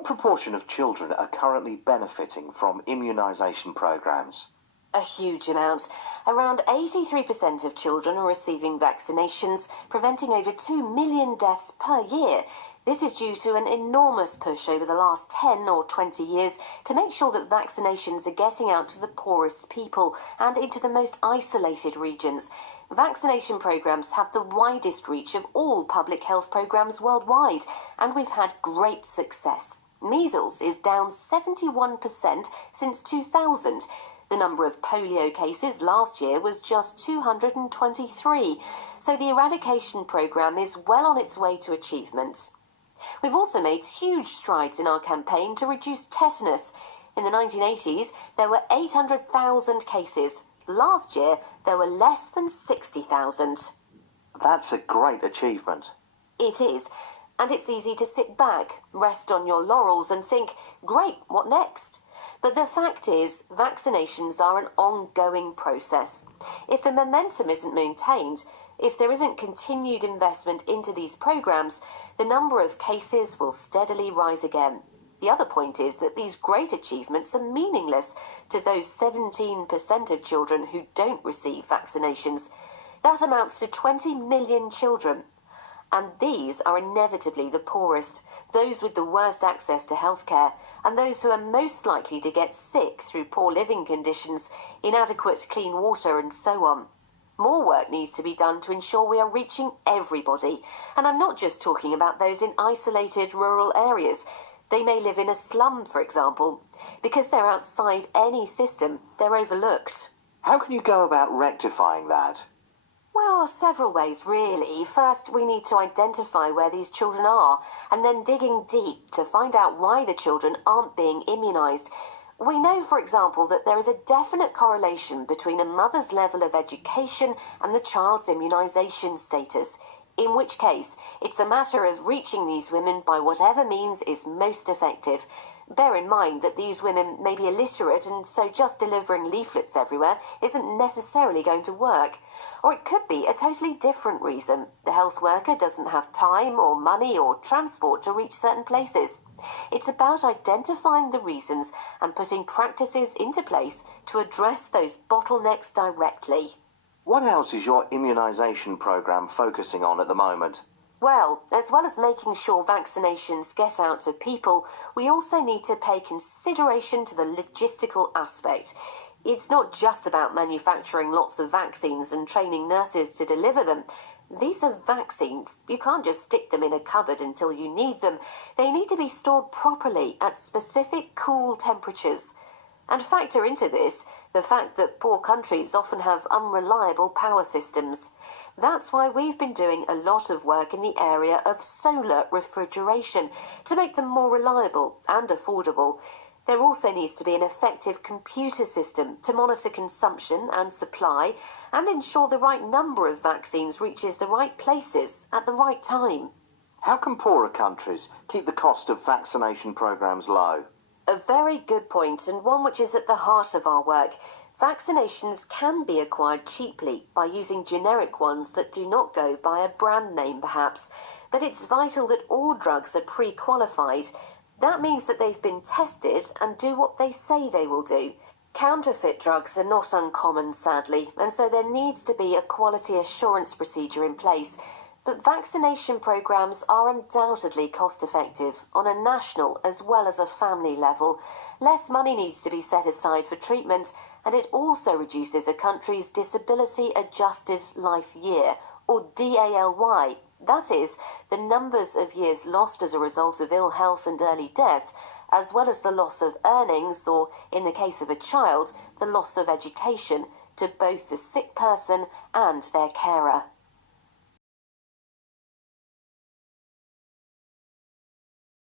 What proportion of children are currently benefiting from immunisation programmes? A huge amount. Around 83% of children are receiving vaccinations, preventing over 2 million deaths per year. This is due to an enormous push over the last 10 or 20 years to make sure that vaccinations are getting out to the poorest people and into the most isolated regions. Vaccination programmes have the widest reach of all public health programmes worldwide, and we've had great success. Measles is down 71% since 2000. The number of polio cases last year was just 223, so the eradication programme is well on its way to achievement. We've also made huge strides in our campaign to reduce tetanus. In the 1980s, there were 800,000 cases. Last year, there were less than 60,000. That's a great achievement. It is, and it's easy to sit back, rest on your laurels and think, great, what next? But the fact is, vaccinations are an ongoing process. If the momentum isn't maintained, if there isn't continued investment into these programmes, the number of cases will steadily rise again. The other point is that these great achievements are meaningless to those 17% of children who don't receive vaccinations. That amounts to 20 million children. And these are inevitably the poorest, those with the worst access to healthcare, and those who are most likely to get sick through poor living conditions, inadequate clean water, and so on. More work needs to be done to ensure we are reaching everybody. And I'm not just talking about those in isolated rural areas. They may live in a slum, for example. Because they're outside any system, they're overlooked. How can you go about rectifying that? Well, several ways, really. First, we need to identify where these children are, and then digging deep to find out why the children aren't being immunised. We know, for example, that there is a definite correlation between a mother's level of education and the child's immunisation status, in which case it's a matter of reaching these women by whatever means is most effective. Bear in mind that these women may be illiterate, and so just delivering leaflets everywhere isn't necessarily going to work. Or it could be a totally different reason. The health worker doesn't have time or money or transport to reach certain places. It's about identifying the reasons and putting practices into place to address those bottlenecks directly. What else is your immunisation programme focusing on at the moment? Well as making sure vaccinations get out to people, we also need to pay consideration to the logistical aspect. It's not just about manufacturing lots of vaccines and training nurses to deliver them. These are vaccines. You can't just stick them in a cupboard until you need them. They need to be stored properly at specific cool temperatures. And factor into this the fact that poor countries often have unreliable power systems. That's why we've been doing a lot of work in the area of solar refrigeration to make them more reliable and affordable. There also needs to be an effective computer system to monitor consumption and supply and ensure the right number of vaccines reaches the right places at the right time. How can poorer countries keep the cost of vaccination programmes low? A very good point, and one which is at the heart of our work. Vaccinations can be acquired cheaply by using generic ones that do not go by a brand name, perhaps. But it's vital that all drugs are pre-qualified. That means that they've been tested and do what they say they will do. Counterfeit drugs are not uncommon, sadly, and so there needs to be a quality assurance procedure in place. But vaccination programmes are undoubtedly cost-effective on a national as well as a family level. Less money needs to be set aside for treatment, and it also reduces a country's Disability Adjusted Life Year, or DALY. That is, the numbers of years lost as a result of ill health and early death, as well as the loss of earnings, or, in the case of a child, the loss of education, to both the sick person and their carer.